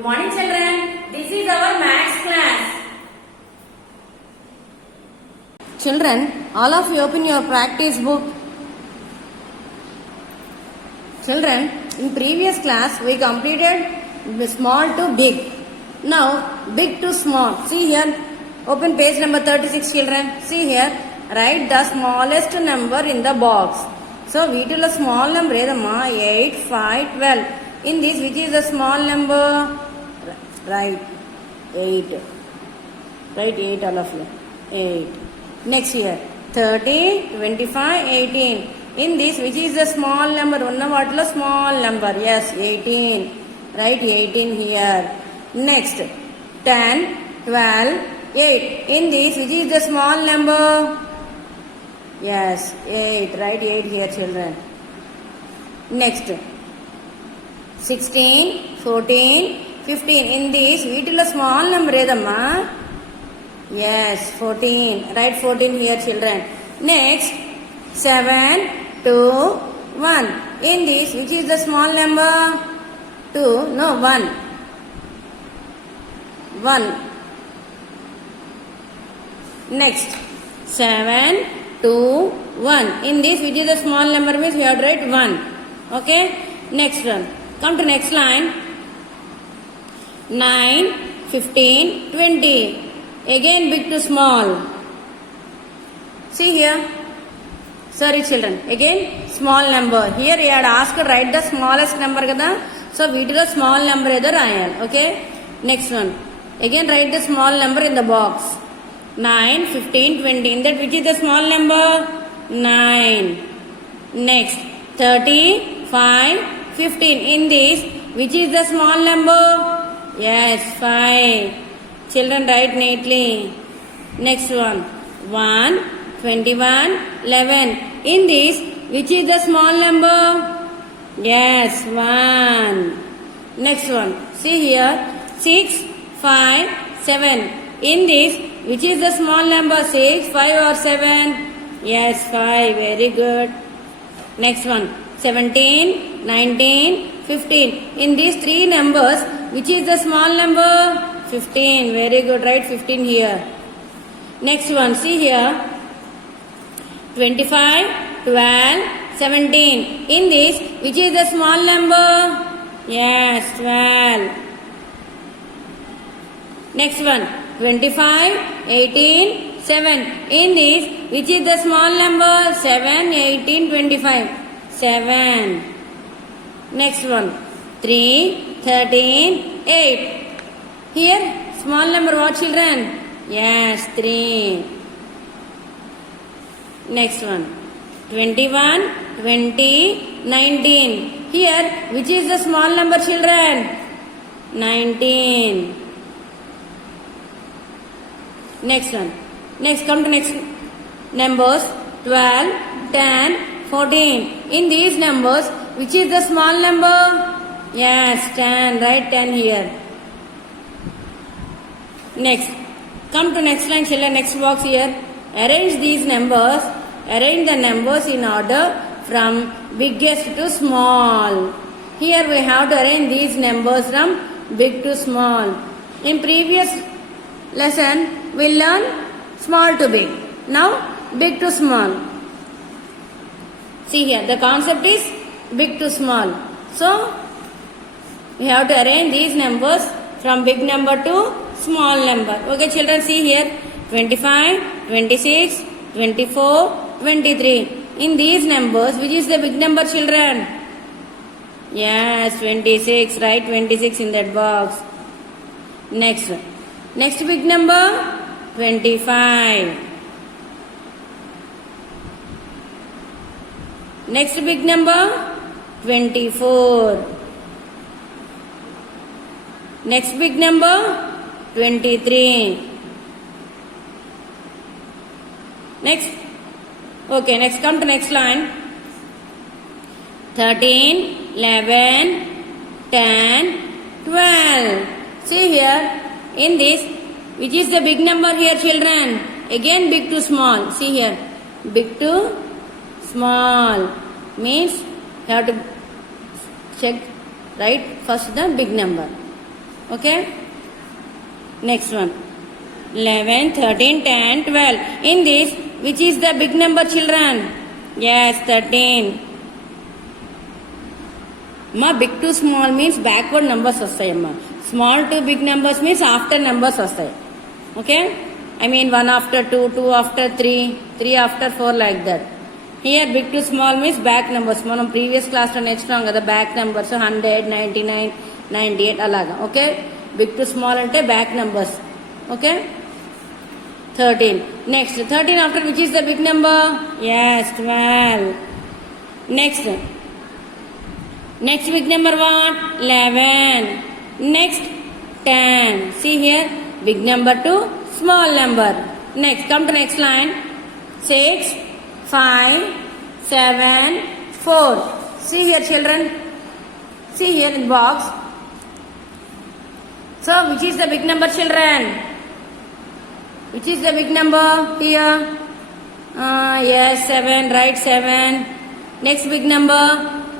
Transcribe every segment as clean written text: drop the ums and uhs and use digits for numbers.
Good morning children. This is our maths class. Children, all of you open your practice book. Children, in previous class we completed small to big. Now big to small. See here, open page number 36 children. See here, write the smallest number in the box. So వీటిలో small number ఏదమ్మా 8, 5, 12. In this which is the small number? Write 8. Write 8 all of you. 8. Next here 30, 25, 18. In this which is the small number? Unna vaatlo small number. Yes, 18. Write 18 here. Next 10, 12, 8. In this which is the small number? Yes, 8. Write 8 here children. Next 16, 14, 15. In this వీటిలో small number ఏదమ్మా? Yes, 14. Write 14 here children. Next 7, 2, 1. In this which is the small number? 2. No, 1. 1. Next 7, 2, 1. In this which is the small number means we have to write 1. Okay. Next one. Come to next line. 9, 15, 20. Again big to small. See here. Sorry children. Again small number. Here you had asked to write the smallest number kada. So వీటిలో small number ఏదో రాయాలి. Okay. Next one. Again write the small number in the box. 9, 15, 20. In that which is the small number? 9. Next 30, 5, 15. In this which is the small number? Yes, 5. Children write neatly. Next one. 1, 21, 11. In this which is the small number? Yes, 1. Next one. See here. 6, 5, 7. In this which is the small number? 6, 5 or 7? Yes, 5. Very good. Next one. 17, 19, 15. In these three numbers, which is the small number? 15. Very good. Write 15 here. Next one. See here. 25, 12, 17. In this, which is the small number? Yes, 12. Next one. 25, 18, 7. In this, which is the small number? 7, 18, 25. 7. Next one. 3, 13, 8. Here, small number what children? Yes, 3. Next one. 21, 20, 19. Here, which is the small number children? 19. Next one. Next, come to next numbers. 12, 10, 14. In these numbers, which is the small number? Yes, 10. Write 10 here. Next, come to next line children, next box here. Arrange these numbers. Arrange the numbers in order from biggest to small. Here we have to arrange these numbers from big to small. In previous lesson, we learned small to big. Now, big to small. See here, the concept is big to small. So, we have to arrange these numbers from big number to small number. Okay children, see here. 25, 26, 24, 23. In these numbers, which is the big number children? Yes, 26. Write 26 in that box. Next one. Next big number? 25. Next big number? 24. Next big number? 23. Next. Okay, next come to next line. 13, 11, 10, 12. See here. In this, which is the big number here children? Again big to small. See here. Big to small. Means you have to check, right? First the big number. Okay. Next one. 11, 13, 10, 12. In this, which is the big number, children? Yes, 13. Ma, big to small means backward numbers vastayi amma. Small to big numbers means after numbers vastayi. Okay? I mean 1 after 2, 2 after 3, 3 after 4, like that. Here big to small means back numbers. Manam previous class lo నేర్చుకున్నాం కదా back numbers 100, 99, 98 అలాగా. Okay? Big to small ante back numbers. Okay? 13. Next, 13 after which is the big number? Yes, 12. Next. Next big number what? 11. Next, 10. See here, big number to small number. Next, come to next line. 6, 5, 7, 4. See here, children. See here in box. So, which is the big number, children? Which is the big number here? Yes, 7. Right, 7. Next big number,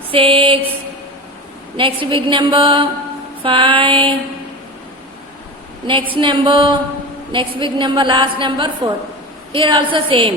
6. Next big number, 5. Next big number, last number, 4. Here also same.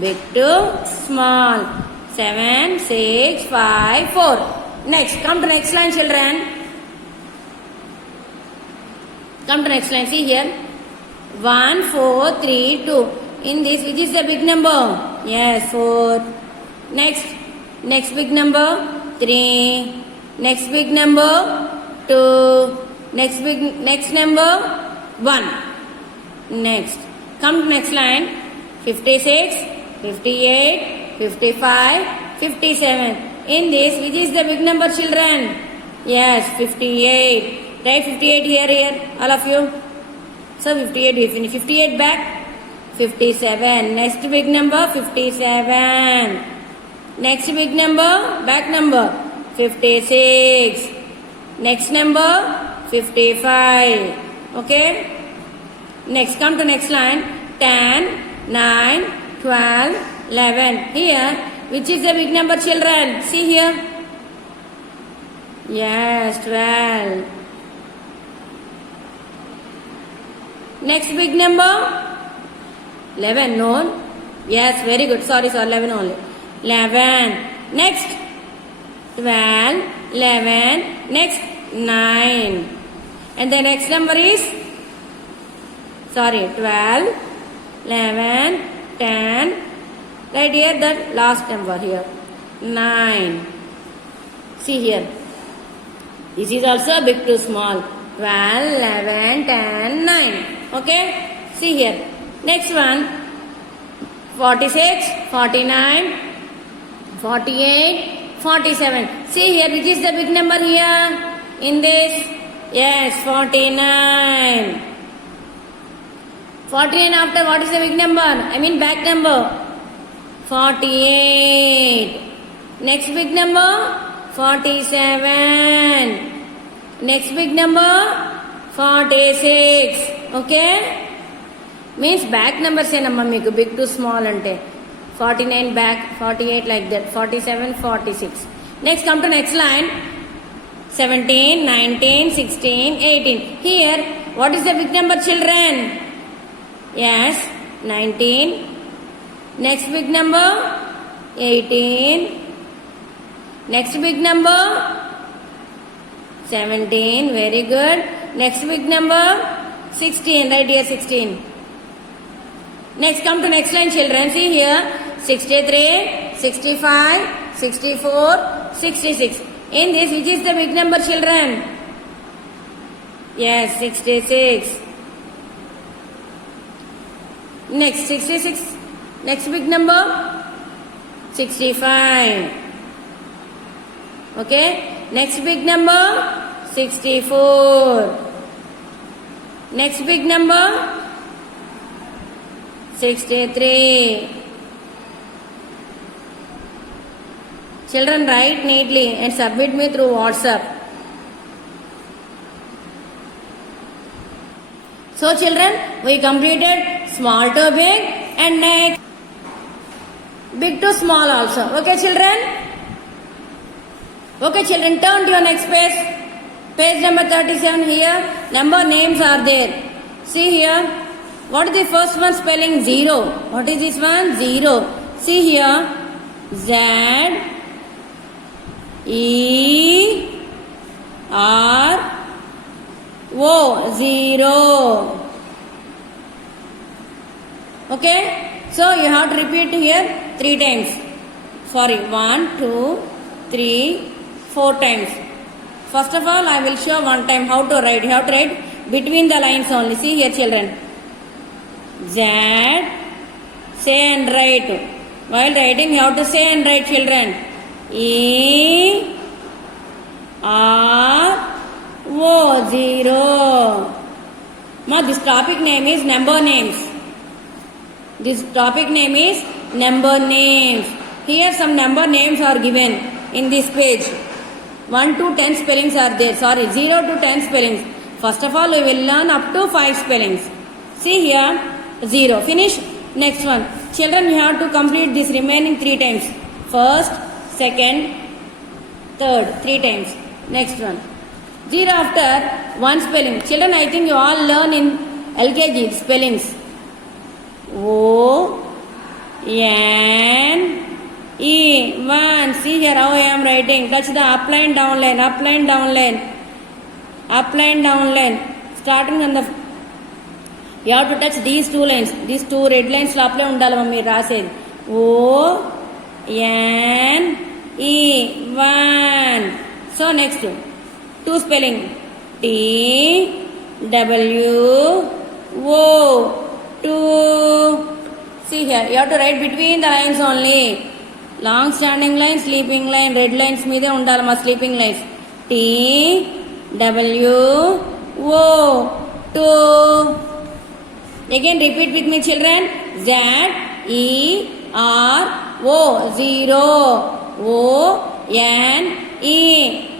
Big to small. 7, 6, 5, 4. Next, come to next line, children. Come to next line. See here. 1, 4, 3, 2. In this, which is the big number? Yes, 4. Next big number, 3. Next big number, 2. Next number, 1. Next. Come to next line. 56, 58, 55, 57. In this, which is the big number, children? Yes, 58. Write 58 here, all of you. So 58 we finish. 58 back, 57. Next big number, 57. Next big number, back number, 56. Next number, 55. Okay? Next, come to next line. 10, 9, 12, 11. Here, which is the big number, children? See here. Yes, 12. Next big number, 11. No? Yes, very good. Sorry, 11 only. 11. Next, 12, 11. Next, 9. And the next number is, 12, 11, 10. Right here, the last number here, 9. See here. This is also big to small. 12, 11, 10, 9. Okay? See here. Next one. 46, 49, 48, 47. See here, which is the big number here? In this? Yes, 49. 49 after what is the big number? I mean back number. 48. Next big number? 47. Next big number? 46. Okay? Means back numbers enamma meeku big to small ante. 49 back, 48 like that, 47, 46. Next, come to next line. 17, 19, 16, 18. Here, what is the big number, children? Yes, 19. Next big number, 18. Next big number, 17. Very good. Next big number, 16. Right here, 16. Next, come to next line, children. See here, 63, 65, 64, 66. In this, which is the big number, children? Yes, 66. Next, 66. Next big number, 65. Okay. Next big number, 64. Next big number, 63. Children, write neatly and submit me through WhatsApp. So children, we completed small to big and next big to small also. Okay children? Okay children, turn to your next page. Page number 37 here. Number names are there. See here. What is the first one spelling? Zero. What is this one? Zero. See here. Z E R O. Zero. Okay. So you have to repeat here 3 times. Sorry. 1, 2, 3, 4 times. First of all, I will show one time how to write. You have to write between the lines only. See here, children. Z, say and write. While writing, you have to say and write, children. E, R, O, zero. Now, this topic name is number names. This topic name is number names. Here, some number names are given in this page. 1 to 10 spellings are there. Sorry, 0 to 10 spellings. First of all, we will learn up to 5 spellings. See here, 0. Finish. Next one. Children, you have to complete this remaining 3 times. First, second, third, 3 times. Next one. 0 after 1 spelling. Children, I think you all learn in LKG spellings. O, N, E, 1. See here how I am writing. Touch the up line, down line, up line, down line, up line, down line. Starting on the, you have to touch these 2 lines. These 2 red lines lo apply undala mummy rasedi. O, N, E, 1. So next 2 spelling. T, W, O, 2. See here, you have to write between the lines only. Long standing line, sleeping line, red lines meede undali ma sleeping lines. T, W, O, 2. Again repeat with me, children. Z, E, R, O, 0. O, N, E,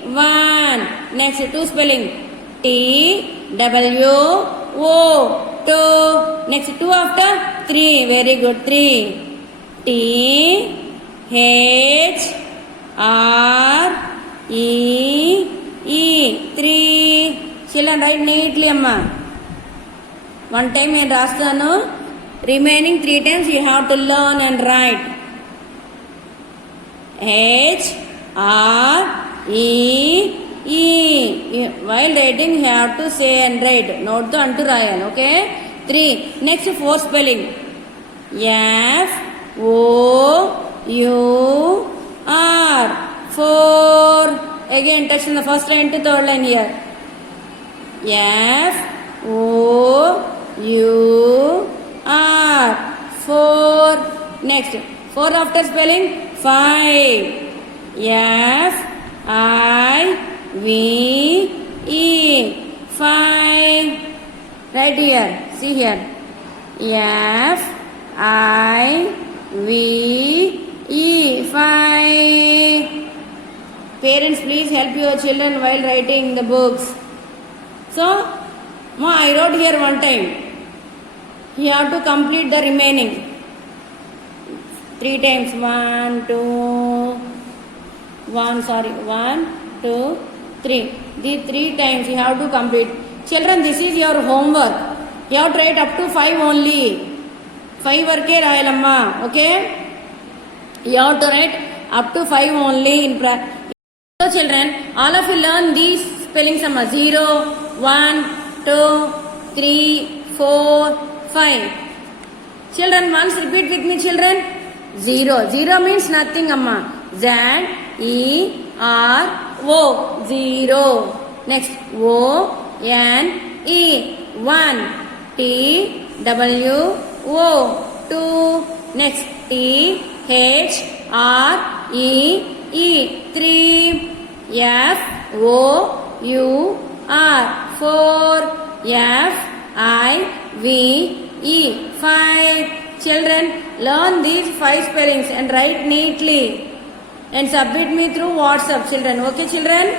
1. Next 2 spelling. T, W, O, 2. Next 2 after 3. Very good. 3. T, H, R, E, E, 3. Children, write neatly, amma. One time I rastanu. Remaining 3 times you have to learn and write. H, R, E, E. While writing, you have to say and write. Note the antu rayan. Okay. 3. Next 4 spelling. F, O, U, R. 4. Again touch in the first line to third line here. F, O, U, R. 4. Next 4 after spelling. 5. F, I, V, E. 5. Right here. See here. F, I, V, E. 5. Parents, please help your children while writing the books. So, I wrote here one time. You have to complete the remaining 3 times. 1, 2, 2, 3. These 3 times you have to complete. Children, this is your homework. You have to write up to 5 only. 5 varke raayalamma. Okay? You have to write up to 5 only in practice. So children, all of you learn these spellings. 0, 1, 2, 3, 4, 5. Children, once repeat with me, children. 0. 0 means nothing, amma. Z, E, R, O. 0. Next, O, N, E. 1. T, W, O. 2. Next, T, H, R, E, E. 3. F, O, U, R. 4. F, I, V, E. 5. Children, learn these 5 spellings and write neatly and submit me through WhatsApp, children. Okay, children?